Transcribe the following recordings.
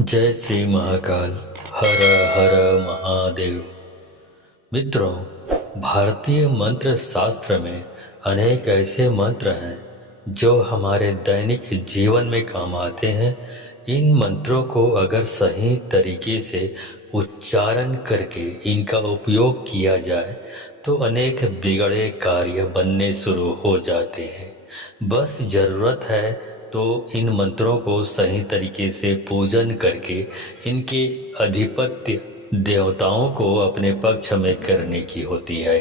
जय श्री महाकाल। हर हर महादेव। मित्रों, भारतीय मंत्र शास्त्र में अनेक ऐसे मंत्र हैं जो हमारे दैनिक जीवन में काम आते हैं। इन मंत्रों को अगर सही तरीके से उच्चारण करके इनका उपयोग किया जाए तो अनेक बिगड़े कार्य बनने शुरू हो जाते हैं। बस ज़रूरत है तो इन मंत्रों को सही तरीके से पूजन करके इनके अधिपत्य देवताओं को अपने पक्ष में करने की होती है।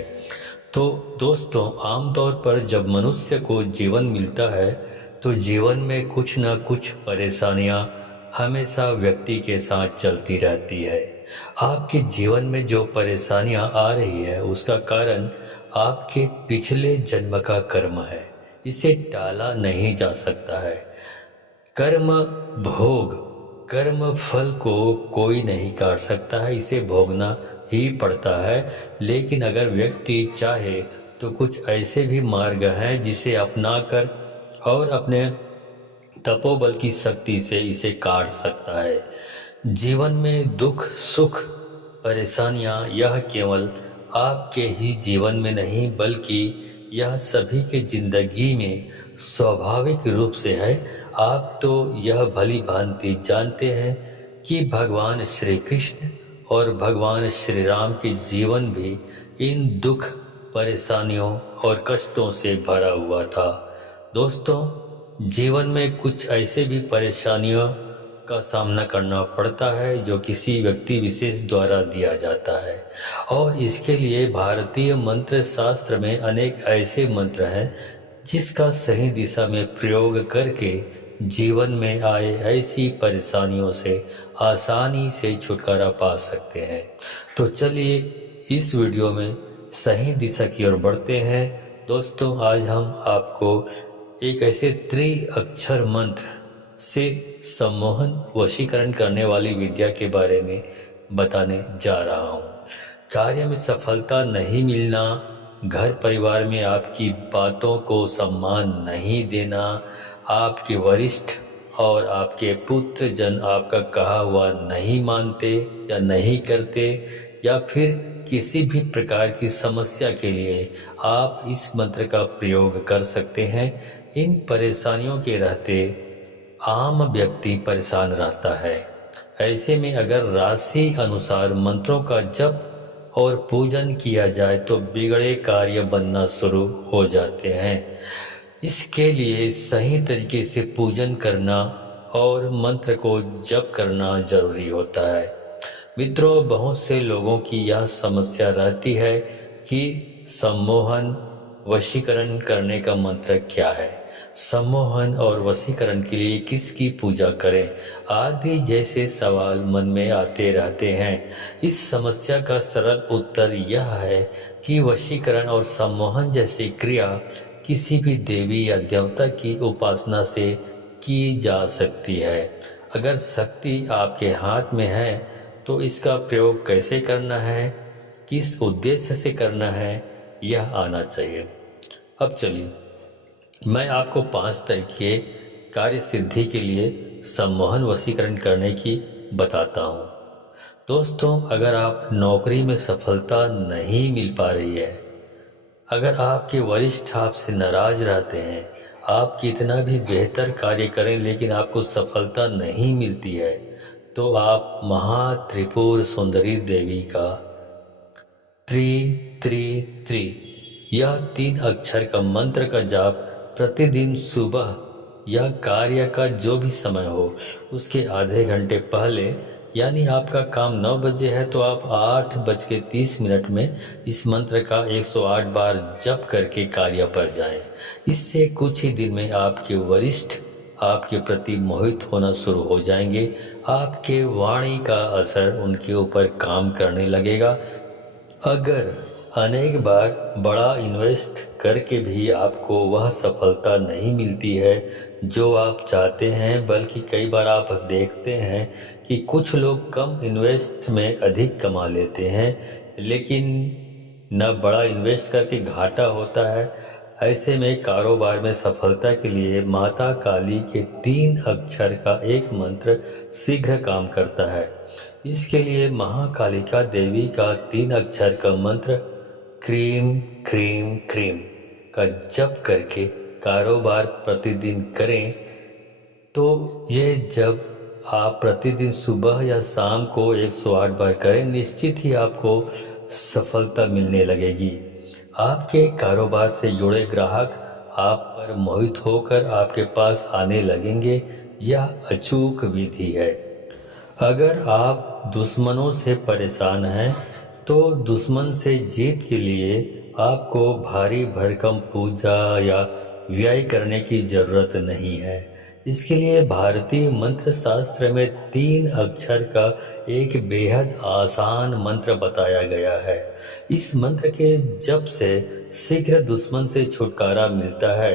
तो दोस्तों, आमतौर पर जब मनुष्य को जीवन मिलता है तो जीवन में कुछ न कुछ परेशानियां हमेशा व्यक्ति के साथ चलती रहती है। आपके जीवन में जो परेशानियां आ रही है उसका कारण आपके पिछले जन्म का कर्म है। इसे टाला नहीं जा सकता है। कर्म भोग, कर्म फल को कोई नहीं काट सकता है, इसे भोगना ही पड़ता है। लेकिन अगर व्यक्ति चाहे तो कुछ ऐसे भी मार्ग हैं जिसे अपनाकर और अपने तपोबल की शक्ति से इसे काट सकता है। जीवन में दुख सुख परेशानियां यह केवल आपके ही जीवन में नहीं बल्कि यह सभी के जिंदगी में स्वाभाविक रूप से है। आप तो यह भली भांति जानते हैं कि भगवान श्री कृष्ण और भगवान श्री राम के जीवन भी इन दुख परेशानियों और कष्टों से भरा हुआ था। दोस्तों, जीवन में कुछ ऐसे भी परेशानियों का सामना करना पड़ता है जो किसी व्यक्ति विशेष द्वारा दिया जाता है, और इसके लिए भारतीय मंत्र शास्त्र में अनेक ऐसे मंत्र हैं जिसका सही दिशा में प्रयोग करके जीवन में आए ऐसी परेशानियों से आसानी से छुटकारा पा सकते हैं। तो चलिए इस वीडियो में सही दिशा की ओर बढ़ते हैं। दोस्तों, आज हम आपको एक ऐसे त्रिअक्षर मंत्र से सम्मोहन वशीकरण करने वाली विद्या के बारे में बताने जा रहा हूँ। कार्य में सफलता नहीं मिलना, घर परिवार में आपकी बातों को सम्मान नहीं देना, आपके वरिष्ठ और आपके पुत्र जन आपका कहा हुआ नहीं मानते या नहीं करते, या फिर किसी भी प्रकार की समस्या के लिए आप इस मंत्र का प्रयोग कर सकते हैं। इन परेशानियों के रहते आम व्यक्ति परेशान रहता है। ऐसे में अगर राशि अनुसार मंत्रों का जप और पूजन किया जाए तो बिगड़े कार्य बनना शुरू हो जाते हैं। इसके लिए सही तरीके से पूजन करना और मंत्र को जप करना जरूरी होता है। मित्रों, बहुत से लोगों की यह समस्या रहती है कि सम्मोहन वशीकरण करने का मंत्र क्या है, सम्मोहन और वशीकरण के लिए किसकी पूजा करें आदि जैसे सवाल मन में आते रहते हैं। इस समस्या का सरल उत्तर यह है कि वशीकरण और सम्मोहन जैसी क्रिया किसी भी देवी या देवता की उपासना से की जा सकती है। अगर शक्ति आपके हाथ में है तो इसका प्रयोग कैसे करना है, किस उद्देश्य से करना है, यह आना चाहिए। अब चलिए मैं आपको 5 तरीके कार्य सिद्धि के लिए सम्मोहन वशीकरण करने की बताता हूँ। दोस्तों, अगर आप नौकरी में सफलता नहीं मिल पा रही है, अगर आपके वरिष्ठ आपसे नाराज रहते हैं, आप कितना भी बेहतर कार्य करें लेकिन आपको सफलता नहीं मिलती है, तो आप महात्रिपुर सुंदरी देवी का त्रि त्रि त्रि यह 3 अक्षर का मंत्र का जाप प्रतिदिन सुबह या कार्य का जो भी समय हो उसके आधे घंटे पहले, यानी आपका काम 9 बजे है तो आप 8:30 में इस मंत्र का 108 बार जप करके कार्य पर जाएं। इससे कुछ ही दिन में आपके वरिष्ठ आपके प्रति मोहित होना शुरू हो जाएंगे। आपके वाणी का असर उनके ऊपर काम करने लगेगा। अगर अनेक बार बड़ा इन्वेस्ट करके भी आपको वह सफलता नहीं मिलती है जो आप चाहते हैं, बल्कि कई बार आप देखते हैं कि कुछ लोग कम इन्वेस्ट में अधिक कमा लेते हैं, लेकिन न बड़ा इन्वेस्ट करके घाटा होता है। ऐसे में कारोबार में सफलता के लिए माता काली के 3 अक्षर का एक मंत्र शीघ्र काम करता है। इसके लिए महाकालिका देवी का 3 अक्षर का मंत्र क्रीम क्रीम क्रीम का जप करके कारोबार प्रतिदिन करें। तो ये जब आप प्रतिदिन सुबह या शाम को 108 बार करें, निश्चित ही आपको सफलता मिलने लगेगी। आपके कारोबार से जुड़े ग्राहक आप पर मोहित होकर आपके पास आने लगेंगे। यह अचूक विधि है। अगर आप दुश्मनों से परेशान हैं तो दुश्मन से जीत के लिए आपको भारी भरकम पूजा या व्यय करने की जरूरत नहीं है। इसके लिए भारतीय मंत्र शास्त्र में 3 अक्षर का एक बेहद आसान मंत्र बताया गया है। इस मंत्र के जप से शीघ्र दुश्मन से छुटकारा मिलता है।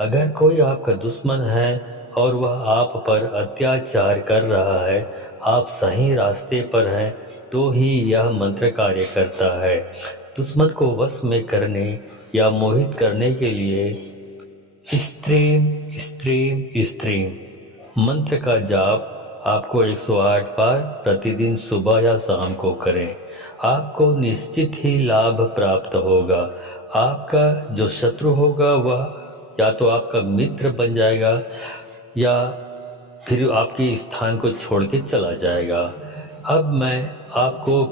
अगर कोई आपका दुश्मन है और वह आप पर अत्याचार कर रहा है, आप सही रास्ते पर हैं तो ही यह मंत्र कार्य करता है। दुश्मन को वश में करने या मोहित करने के लिए स्त्रीम स्त्रीम स्त्रीम मंत्र का जाप आपको 108 बार प्रतिदिन सुबह या शाम को करें। आपको निश्चित ही लाभ प्राप्त होगा। आपका जो शत्रु होगा वह या तो आपका मित्र बन जाएगा या फिर आपके स्थान को छोड़ के चला जाएगा। अब मैं आपको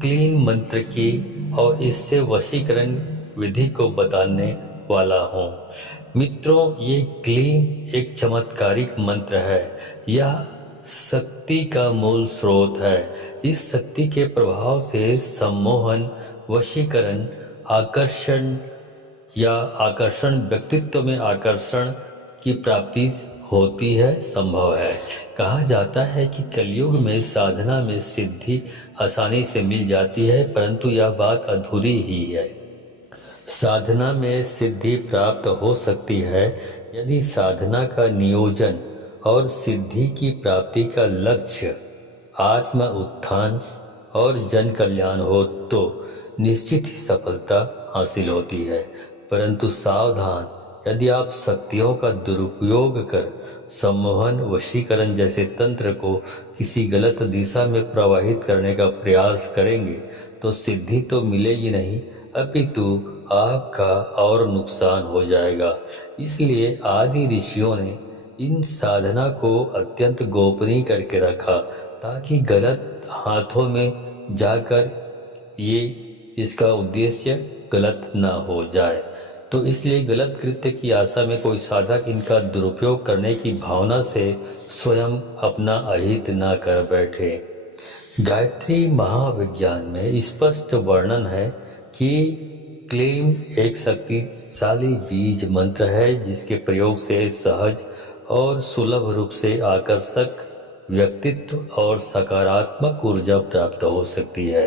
क्लीन मंत्र की और इससे वशीकरण विधि को बताने वाला हूँ। मित्रों, ये क्लीन एक चमत्कारिक मंत्र है। यह शक्ति का मूल स्रोत है। इस शक्ति के प्रभाव से सम्मोहन, वशीकरण, आकर्षण व्यक्तित्व में आकर्षण की प्राप्ति होती है, संभव है। कहा जाता है कि कलयुग में साधना में सिद्धि आसानी से मिल जाती है, परंतु यह बात अधूरी ही है। साधना में सिद्धि प्राप्त हो सकती है यदि साधना का नियोजन और सिद्धि की प्राप्ति का लक्ष्य आत्म उत्थान और जन कल्याण हो तो निश्चित ही सफलता हासिल होती है। परंतु सावधान, यदि आप शक्तियों का दुरुपयोग कर सम्मोहन, वशीकरण जैसे तंत्र को किसी गलत दिशा में प्रवाहित करने का प्रयास करेंगे तो सिद्धि तो मिलेगी नहीं, अपितु आपका और नुकसान हो जाएगा। इसलिए आदि ऋषियों ने इन साधना को अत्यंत गोपनीय करके रखा ताकि गलत हाथों में जाकर ये इसका उद्देश्य गलत ना हो जाए। तो इसलिए गलत कृत्य की आशा में कोई साधक इनका दुरुपयोग करने की भावना से स्वयं अपना अहित ना कर बैठे। गायत्री महाविज्ञान में स्पष्ट वर्णन है कि क्लीम एक शक्तिशाली बीज मंत्र है जिसके प्रयोग से सहज और सुलभ रूप से आकर्षक व्यक्तित्व और सकारात्मक ऊर्जा प्राप्त हो सकती है।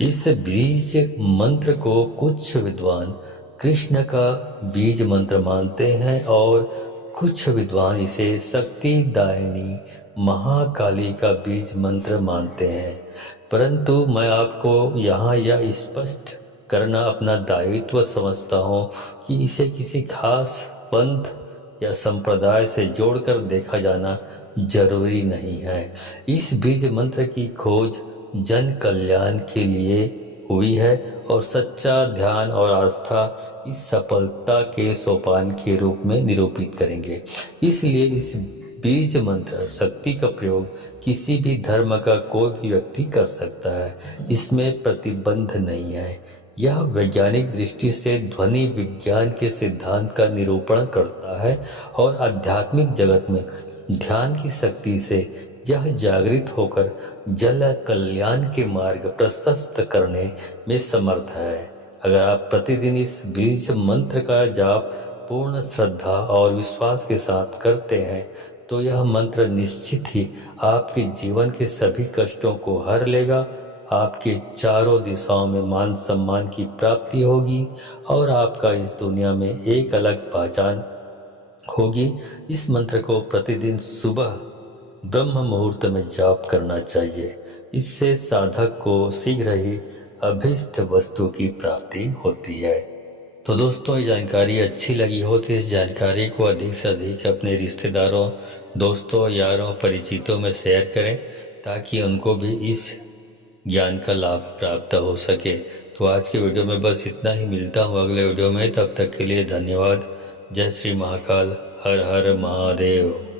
इस बीज मंत्र को कुछ विद्वान कृष्ण का बीज मंत्र मानते हैं और कुछ विद्वान इसे शक्तिदायिनी महाकाली का बीज मंत्र मानते हैं। परंतु मैं आपको यहाँ यह स्पष्ट करना अपना दायित्व समझता हूँ कि इसे किसी खास पंथ या संप्रदाय से जोड़कर देखा जाना जरूरी नहीं है। इस बीज मंत्र की खोज जन कल्याण के लिए हुई है और सच्चा ध्यान और आस्था इस सफलता के सोपान के रूप में निरूपित करेंगे। इसलिए इस बीज मंत्र शक्ति का प्रयोग किसी भी धर्म का कोई भी व्यक्ति कर सकता है। इसमें प्रतिबंध नहीं है। यह वैज्ञानिक दृष्टि से ध्वनि विज्ञान के सिद्धांत का निरूपण करता है और आध्यात्मिक जगत में ध्यान की शक्ति से यह जागृत होकर जन कल्याण के मार्ग प्रशस्त करने में समर्थ है। अगर आप प्रतिदिन इस बीज मंत्र का जाप पूर्ण श्रद्धा और विश्वास के साथ करते हैं तो यह मंत्र निश्चित ही आपके जीवन के सभी कष्टों को हर लेगा। आपके चारों दिशाओं में मान सम्मान की प्राप्ति होगी और आपका इस दुनिया में एक अलग पहचान होगी। इस मंत्र को प्रतिदिन सुबह ब्रह्म मुहूर्त में जाप करना चाहिए। इससे साधक को शीघ्र ही अभीष्ट वस्तु की प्राप्ति होती है। तो दोस्तों, ये जानकारी अच्छी लगी हो तो इस जानकारी को अधिक से अधिक अपने रिश्तेदारों, दोस्तों, यारों, परिचितों में शेयर करें ताकि उनको भी इस ज्ञान का लाभ प्राप्त हो सके। तो आज की वीडियो में बस इतना ही। मिलता हूँ अगले वीडियो में, तब तक के लिए धन्यवाद। जय श्री महाकाल। हर हर महादेव।